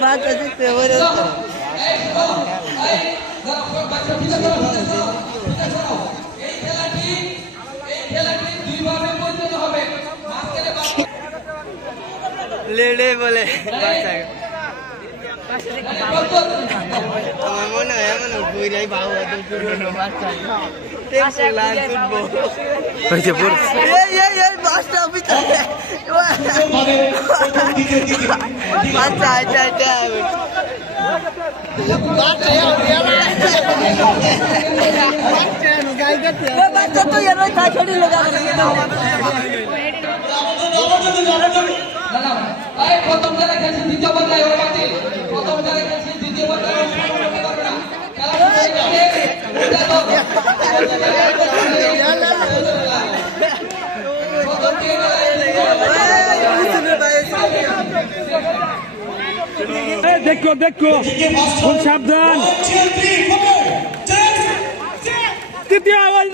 বাচ্চা দেখতে বলে লেড়ে বলে আমার মনে হয় এমন ঘুরাই বাবু বাচ্চা বাচ্চা তো ছোট প্রথম যারা খেলছে দ্বিতীয় পর্যায়ে ওরা বাতিল প্রথম যারা খেলছে দ্বিতীয় পর্যায়ে দেখো দেখো খুব সাবধান তৃতীয় আওয়াজ